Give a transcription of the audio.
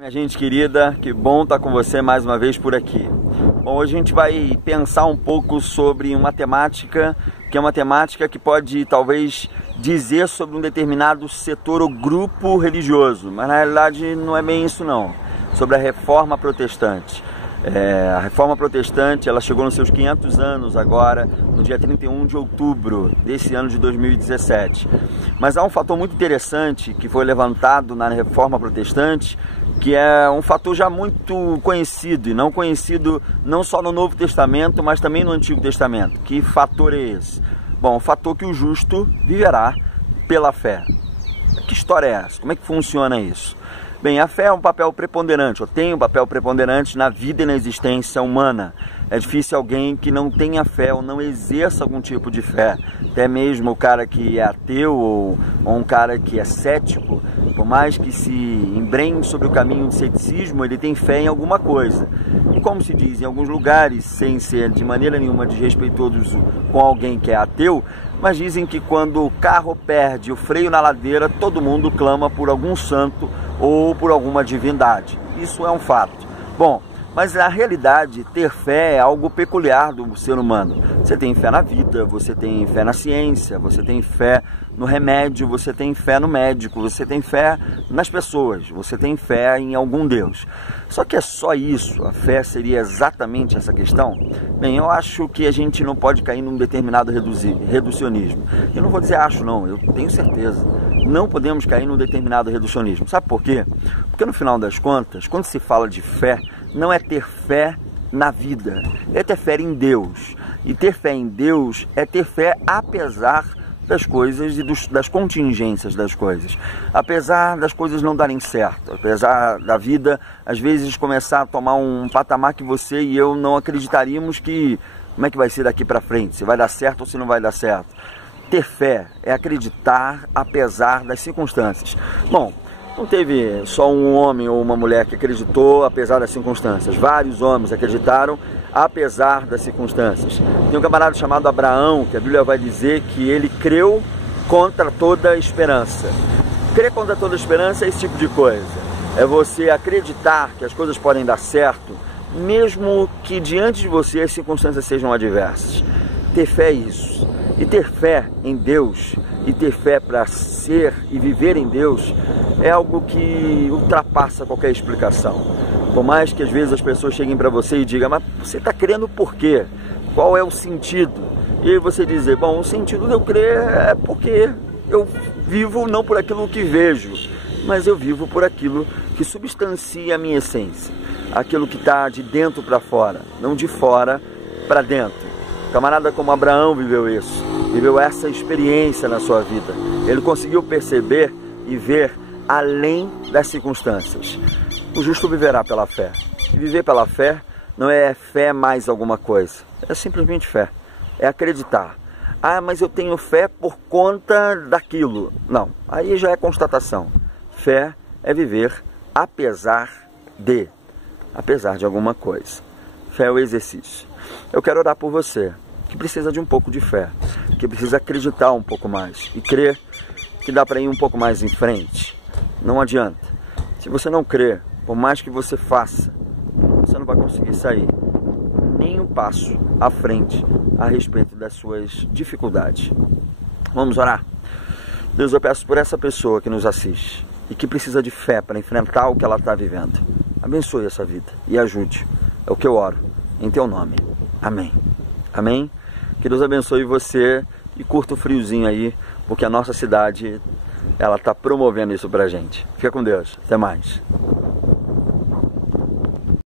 Minha gente querida, que bom estar com você mais uma vez por aqui. Bom, hoje a gente vai pensar um pouco sobre uma temática que é uma temática que pode talvez dizer sobre um determinado setor ou grupo religioso, mas na realidade não é bem isso não, sobre a Reforma Protestante. A Reforma Protestante ela chegou nos seus 500 anos agora, no dia 31 de outubro desse ano de 2017. Mas há um fator muito interessante que foi levantado na Reforma Protestante, que é um fator já muito conhecido, e não conhecido não só no Novo Testamento, mas também no Antigo Testamento. Que fator é esse? Bom, o fator que o justo viverá pela fé. Que história é essa? Como é que funciona isso? Bem, a fé é um papel preponderante, ou tem um papel preponderante na vida e na existência humana. É difícil alguém que não tenha fé ou não exerça algum tipo de fé. Até mesmo o cara que é ateu ou um cara que é cético, por mais que se embrenhe sobre o caminho do ceticismo, ele tem fé em alguma coisa. E como se diz, em alguns lugares, sem ser de maneira nenhuma desrespeitoso com alguém que é ateu, mas dizem que quando o carro perde o freio na ladeira, todo mundo clama por algum santo ou por alguma divindade. Isso é um fato. Bom, mas na realidade ter fé é algo peculiar do ser humano. Você tem fé na vida, você tem fé na ciência, você tem fé no remédio, você tem fé no médico, você tem fé nas pessoas, você tem fé em algum Deus. Só que é só isso? A fé seria exatamente essa questão? Bem, eu acho que a gente não pode cair num determinado reducionismo. Eu não vou dizer acho não, eu tenho certeza. Não podemos cair num determinado reducionismo. Sabe por quê? Porque no final das contas, quando se fala de fé, não é ter fé na vida, é ter fé em Deus. E ter fé em Deus é ter fé apesar das coisas e das contingências das coisas. Apesar das coisas não darem certo, apesar da vida às vezes começar a tomar um patamar que você e eu não acreditaríamos que como é que vai ser daqui para frente, se vai dar certo ou se não vai dar certo. Ter fé é acreditar apesar das circunstâncias. Bom, não teve só um homem ou uma mulher que acreditou apesar das circunstâncias. Vários homens acreditaram apesar das circunstâncias. Tem um camarada chamado Abraão, que a Bíblia vai dizer que ele creu contra toda esperança. Crer contra toda esperança é esse tipo de coisa. É você acreditar que as coisas podem dar certo, mesmo que diante de você as circunstâncias sejam adversas. Ter fé é isso. E ter fé em Deus, e ter fé para ser e viver em Deus, é algo que ultrapassa qualquer explicação. Por mais que às vezes as pessoas cheguem para você e digam, mas você está crendo por quê? Qual é o sentido? E aí você dizer, bom, o sentido de eu crer é porque eu vivo não por aquilo que vejo, mas eu vivo por aquilo que substancia a minha essência. Aquilo que está de dentro para fora, não de fora para dentro. Camarada como Abraão viveu isso, viveu essa experiência na sua vida. Ele conseguiu perceber e ver além das circunstâncias. O justo viverá pela fé. E viver pela fé não é fé mais alguma coisa, é simplesmente fé, é acreditar. Ah, mas eu tenho fé por conta daquilo. Não, aí já é constatação. Fé é viver apesar de alguma coisa. Fé é o exercício. Eu quero orar por você, que precisa de um pouco de fé, que precisa acreditar um pouco mais e crer que dá para ir um pouco mais em frente. Não adianta. Se você não crer, por mais que você faça, você não vai conseguir sair nem um passo à frente a respeito das suas dificuldades. Vamos orar? Deus, eu peço por essa pessoa que nos assiste e que precisa de fé para enfrentar o que ela está vivendo. Abençoe essa vida e ajude. É o que eu oro, em teu nome. Amém. Amém? Que Deus abençoe você e curta o friozinho aí, porque a nossa cidade ela está promovendo isso pra gente. Fica com Deus. Até mais.